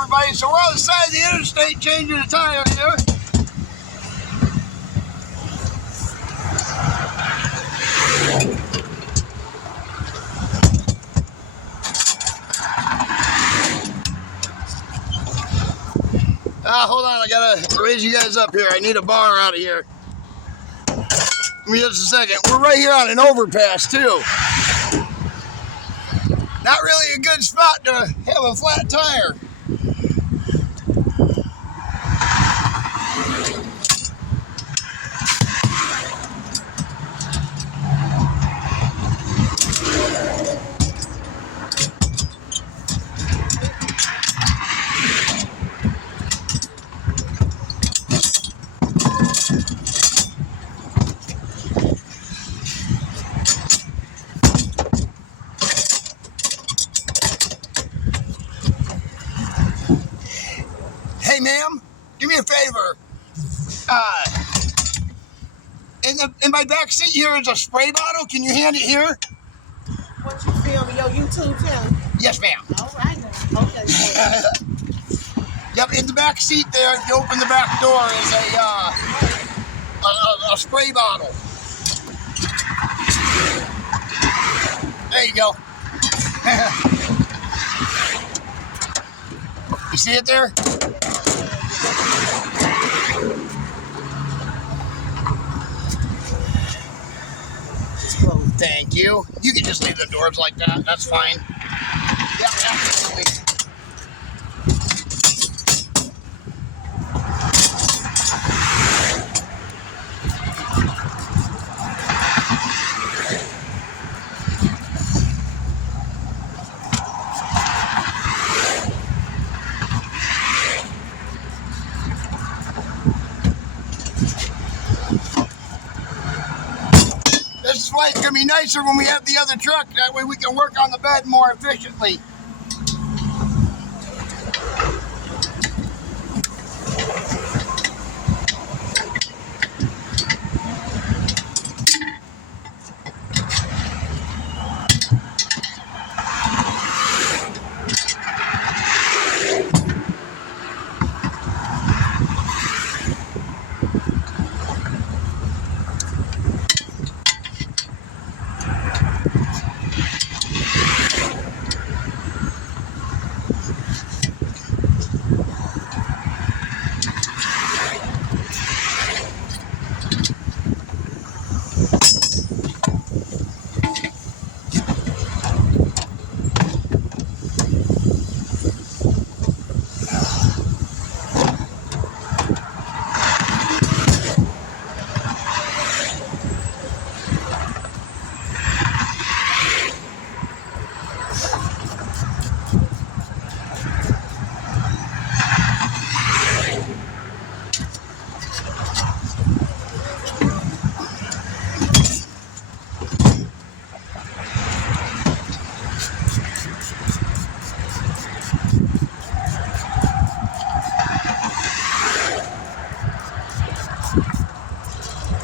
everybody. So we're on the side of the interstate changing a tire here. Hold on, I gotta raise you guys up here. I need a bar out of here. Give me just a second. We're right here on an overpass too. Not really a good spot to have a flat tire. Hey, ma'am, do me a favor. In my back seat here is a spray bottle. Can you hand it here? What you filming? Your YouTube channel? Yes, ma'am. All right now. Okay. Yep, in the back seat there, if you open the back door, is a spray bottle. There you go. You see it there? Thank you. You can just leave the doors like that. That's fine. Yeah, absolutely. This is why it's going to be nicer when we have the other truck. That way we can work on the bed more efficiently.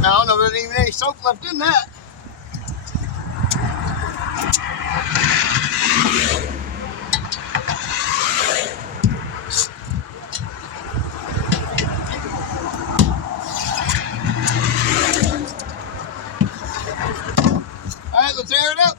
I don't know if there's even any soap left in that. All right, let's air it up.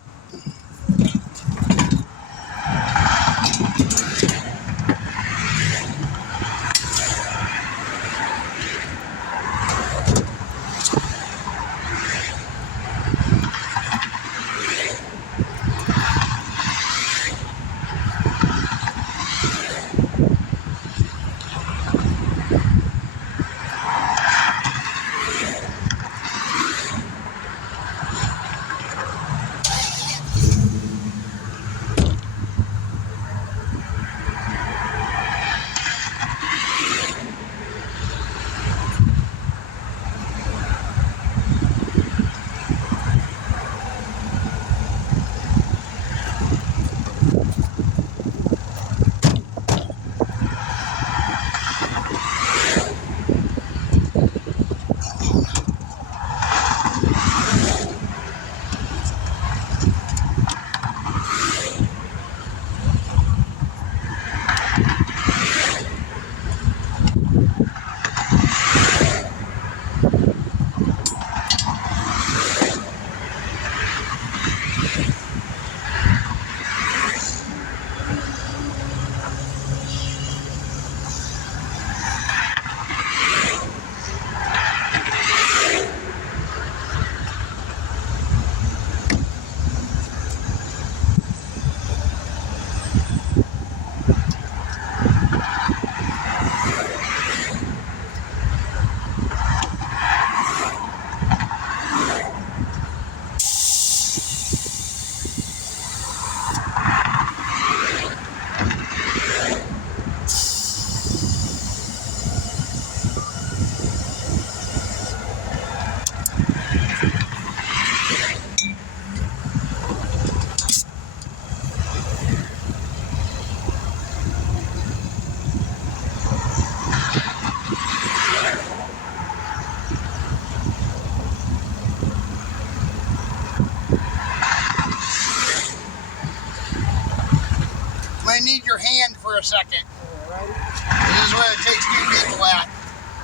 a second. All right. This is where it takes new people at.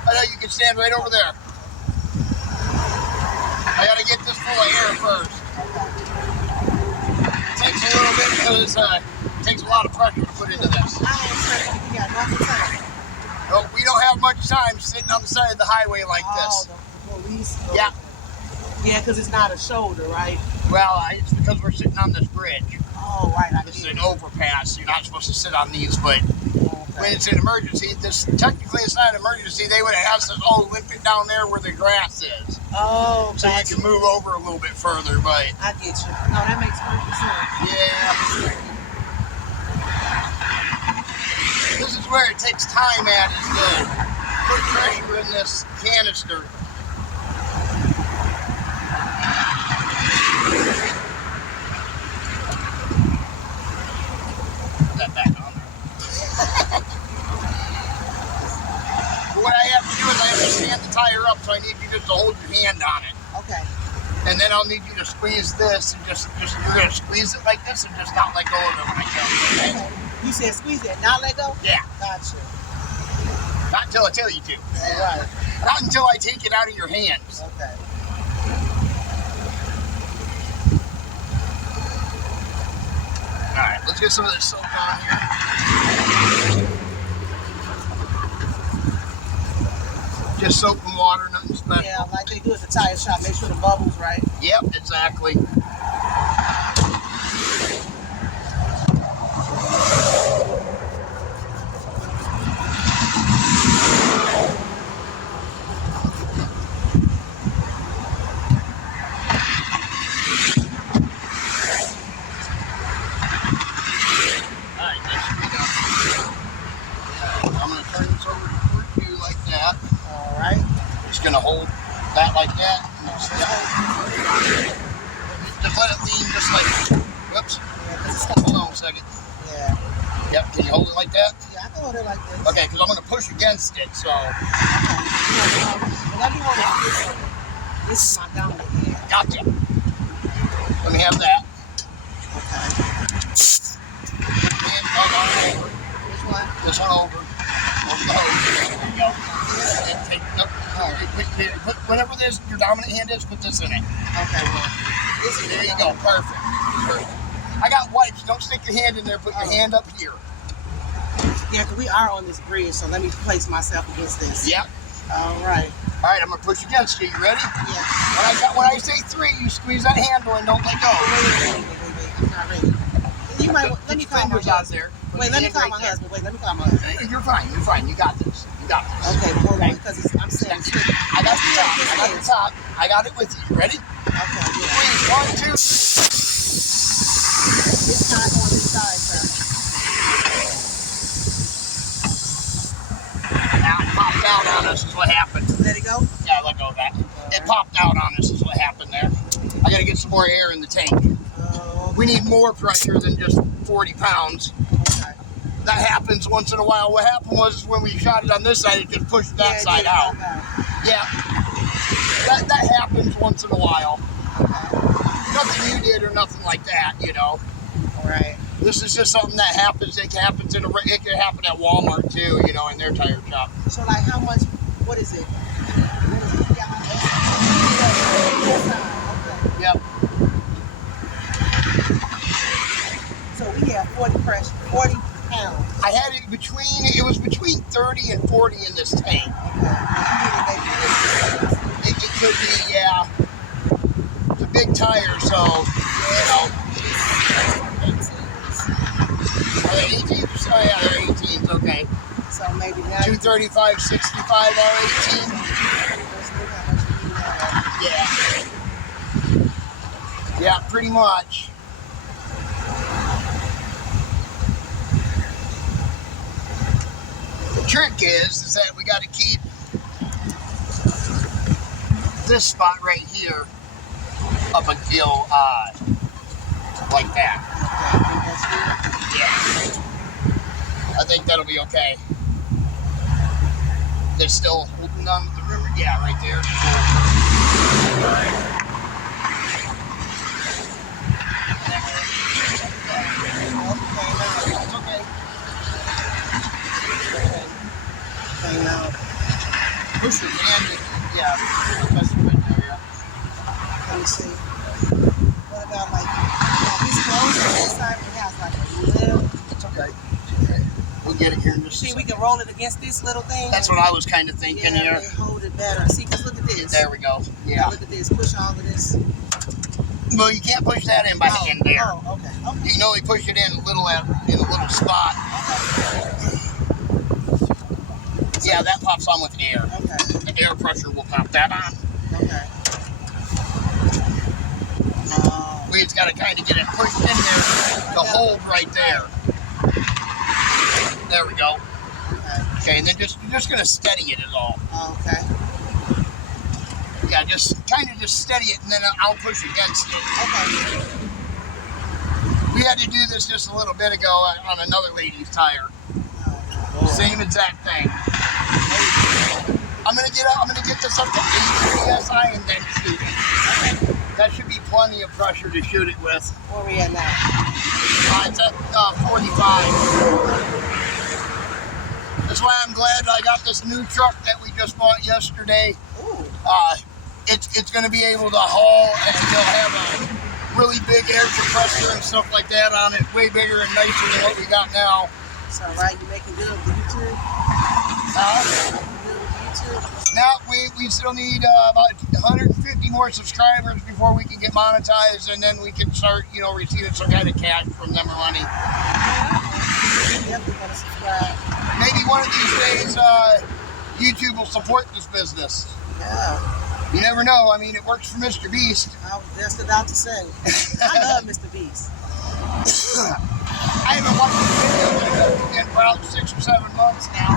I know you can stand right over there. I gotta get this full of air first. It takes a little bit because it takes a lot of pressure to put into this. I ain't sure we got lots of time. No, we don't have much time sitting on the side of the highway like this. The police. Yeah. Yeah, because it's not a shoulder, right? Well, it's because we're sitting on this bridge. Oh, right. This is an overpass. You're not supposed to sit on these, but Okay. when it's an emergency, technically it's not an emergency. They would have asked us, oh, limp it down there where the grass is. Oh, So gotcha. you can move over a little bit further, but I get you. No, that makes perfect sense. yeah. This is where it takes time at, is to put pressure in this canister. Put that back on there. What I have to do is I have to stand the tire up, so I need you just to hold your hand on it. Okay. And then I'll need you to squeeze this, and just you're going to squeeze it like this and just not let go of it when I go. Okay? Okay. You said squeeze it, not let go? Yeah. Gotcha. Not until I tell you to. All right. Not until I take it out of your hands. Okay. All right, let's get some of this soap on here. Just soap and water, nothing special. Yeah, like they do at the tire shop. Make sure the bubble's right. Yep, exactly. Gonna hold that like that. Just let it lean just like, whoops. Hold on a second. Yeah. Yep, can you hold it like that? Yeah, I can hold it like this. Okay, because I'm gonna push against it, so. Okay. Let me hold it like this. This is my dominant hand. Gotcha. Let me have that. Okay. And over. Which one? This one over. Over the hose. There you go. And take, nope. Put whatever this your dominant hand is, put this in it. Okay, well, this is There you go, perfect. I got wipes. Don't stick your hand in there. Put your hand up here. Yeah, because we are on this bridge, so let me place myself against this. Yep. All right. All right, I'm gonna push against you. You ready? Yeah. When I say 3, you squeeze that handle and don't let go. Wait. I'm not ready. You might let me call my husband. Wait, let me call my husband. Wait, let me call my husband. You're fine. You're fine. You got this. You got this. Okay, hold on, because I'm saying I got the top. I got the top. I got it with you. You ready? Okay, yeah. Squeeze. 1, 2. It's not on this side, sir. Now it popped out on us is what happened. Let it go? Yeah, let go of that. It popped out on us is what happened there. I got to get some more air in the tank. We need more pressure than just 40 pounds. Okay. That happens once in a while. What happened was when we shot it on this side, it just pushed that side out. Yeah. That happens once in a while. Okay. Nothing you did or nothing like that, you know. All right. This is just something that happens. It can happen at Walmart too, you know, in their tire shop. So, like, how much, what is it? Okay. Yep. So we have 40 pounds. I had it was between 30 and 40 in this tank. Okay. It could be, yeah. It's a big tire, so, you know. Are they 18s? Oh, yeah, they're 18s, okay. So maybe now 235, 65 are 18. Yeah. Yeah, pretty much. The trick is that we got to keep this spot right here up until like that. Yeah. I think that'll be okay. They're still holding on to the river. Yeah, right there. It's okay. No. Push your hand. Yeah. That's right there, yeah. Let me see. What about like these clothes on this side of the house, like a little? It's okay. We'll get it here in just a See, we second. can roll it against this little thing. That's what I was kind of thinking here. Yeah, hold it better. See, because look at this. There we go. Yeah. Look at this. Push all of this. Well, you can't push that in by hand there. Oh, okay. You can only push it in a little spot. Okay. Yeah, that pops on with air. Okay. The air pressure will pop that on. Okay. We just got to kind of get it pushed in there to hold right there. There we go. Okay, and then you're just going to steady it is all. Okay. Yeah, just kind of just steady it, and then I'll push against it. Okay. We had to do this just a little bit ago on another lady's tire. Same exact thing. I'm gonna get this up to 8 psi and then shoot it. That should be plenty of pressure to shoot it with. Where are we at now? It's at 45. That's why I'm glad I got this new truck that we just bought yesterday. Ooh. It's going to be able to haul, and it'll have a really big air compressor and stuff like that on it, way bigger and nicer than what we got now. It's all right. You making good with YouTube? Now we still need about 150 more subscribers before we can get monetized, and then we can start, receiving some kind of cash from them or money. Definitely gonna subscribe. Maybe one of these days, YouTube will support this business. Yeah. You never know. I mean, it works for Mr. Beast. I was just about to say. I love Mr. Beast. I haven't watched his videos in about 6 or 7 months now.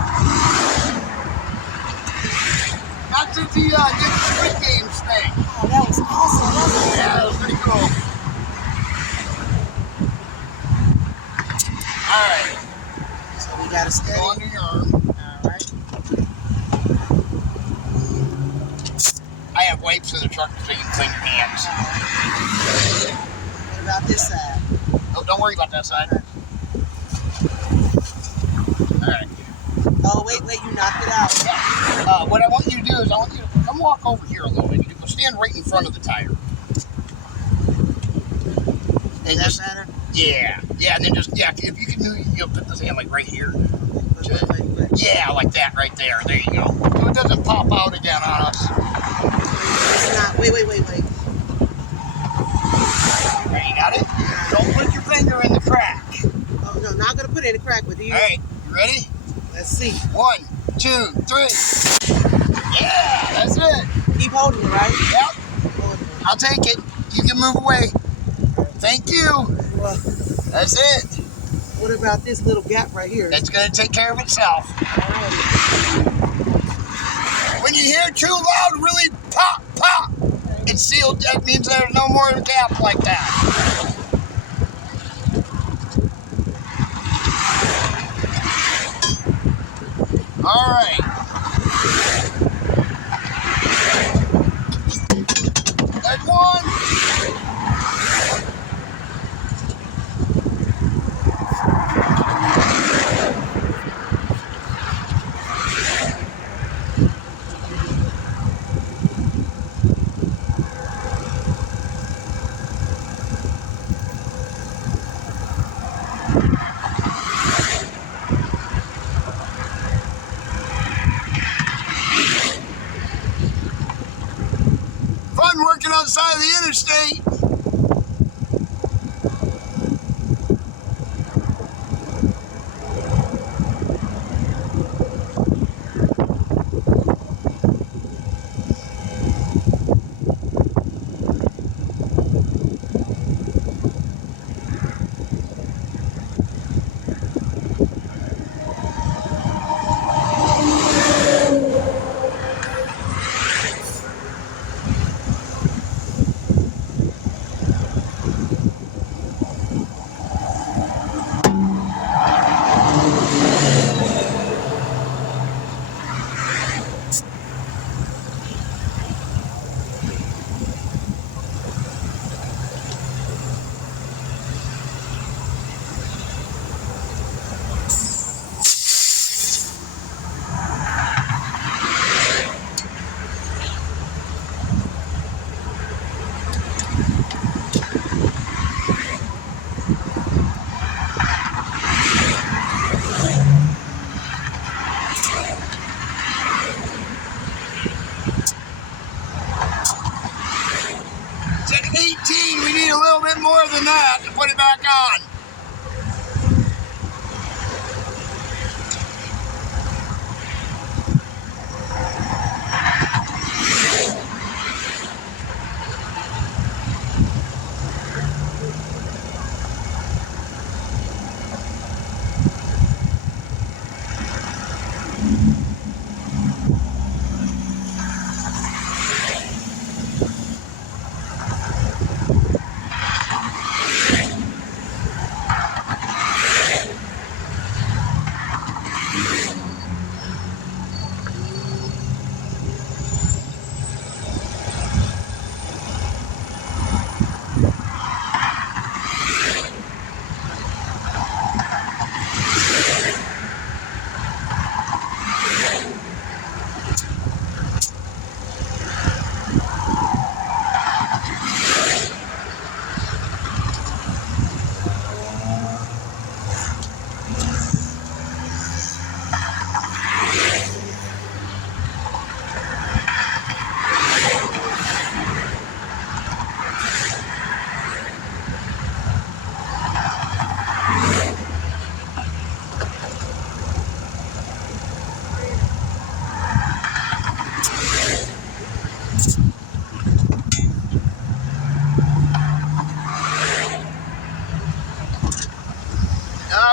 Not since he did the Squid Games thing. Oh, that was awesome, wasn't it? Yeah, that was pretty cool. Alright. So we got to steady. Go under your arm. Alright. I have wipes in the truck so you can clean your hands. What about this side? Oh, don't worry about that side. Alright. Oh, wait, you knocked it out. What I want you to do is I want you to come walk over here a little bit. You can stand right in front of the tire. And Is that just, better? Yeah, and then just, if you can do, put this hand like right here. Wait. Yeah, like that right there. There you go. So it doesn't pop out again on us. It's not. Wait. There, you got it? Don't put your finger in the crack. Oh, no, not going to put it in the crack with you. All right, you ready? Let's see. 1, 2, 3. Yeah, that's it. Keep holding it, right? Yep. I'll take it. You can move away. Thank you. Well, That's it. what about this little gap right here? That's going to take care of itself. Alright. When you hear too loud, really pop, it's sealed. That means there's no more gap like that. All right. There's one. Fun working on the side of the interstate. on.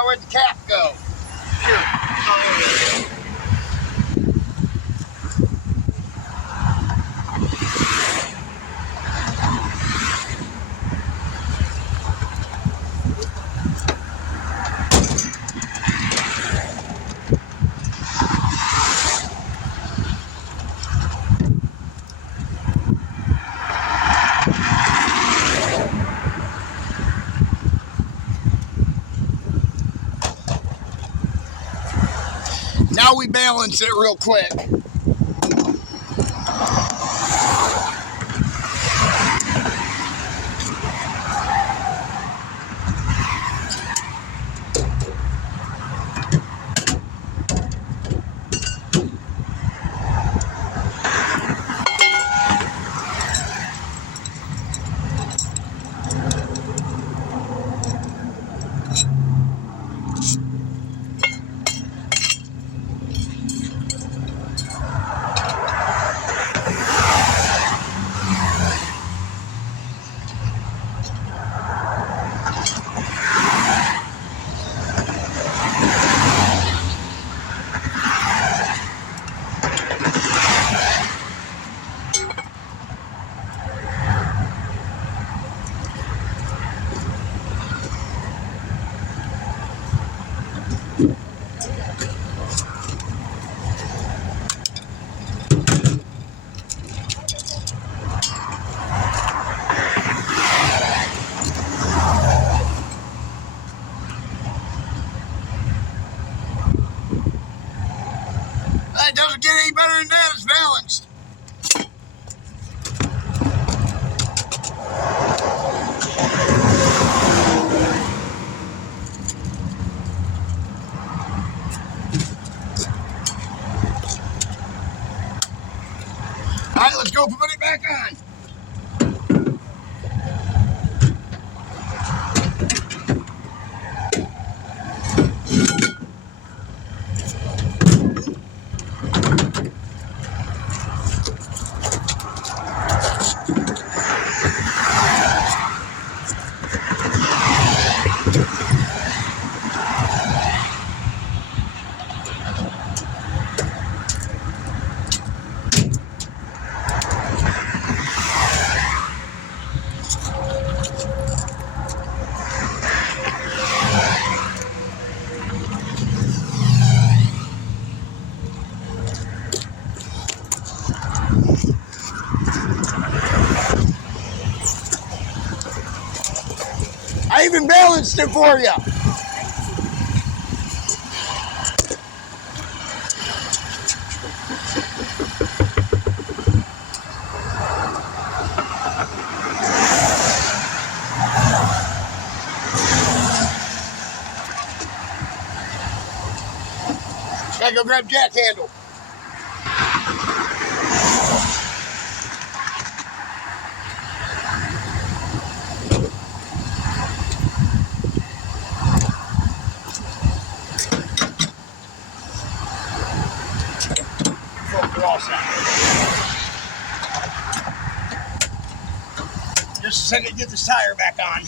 Where'd the cap go? Here. Oh, here it is. Now we balance it real quick. It doesn't get any better than that. It's balanced. All right, let's go put it back on. I even balanced it for you. Gotta go grab jack handle. set. Just a second to get this tire back on.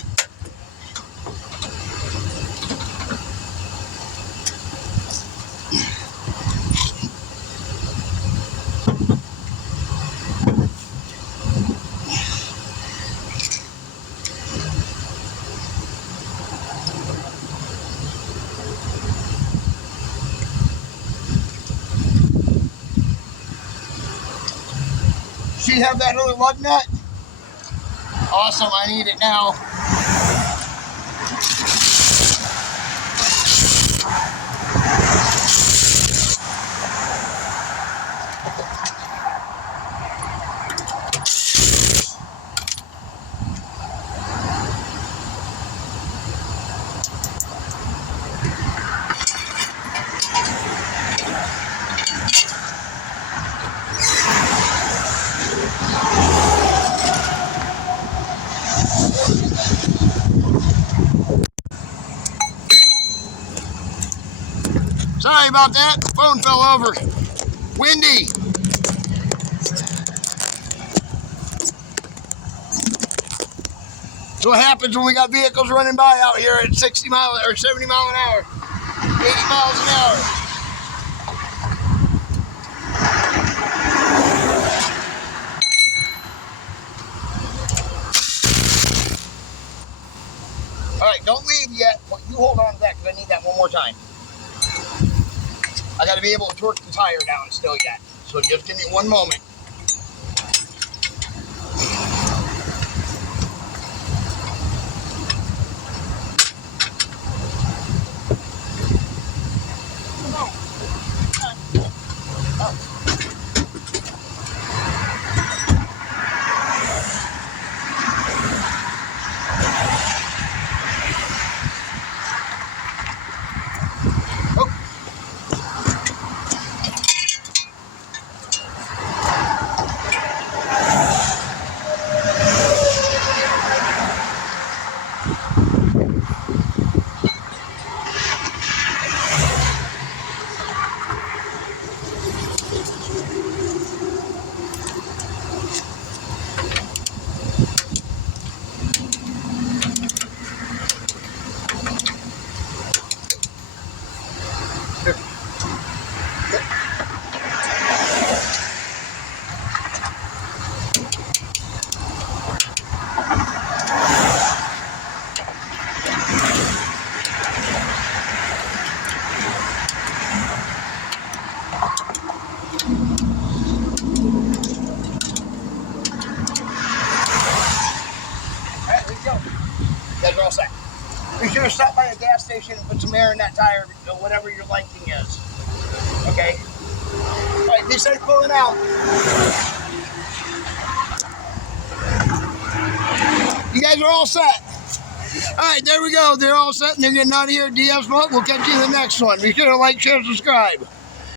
She have that other lug nut? Awesome, I need it now. Sorry about that, the phone fell over. Windy. That's what happens when we got vehicles running by out here at 60 miles or 70 miles an hour, 80 miles an hour. All right, don't leave yet. You hold on to that because I need that one more time. I got to be able to torque the tire down still yet. So just give me one moment. Be sure to stop by a gas station and put some air in that tire, or whatever your liking is. Okay? All right, be safe pulling out. You guys are all set. All right, there we go. They're all set and they're getting out of here. DS Vote. We'll catch you in the next one. Be sure to like, share, subscribe.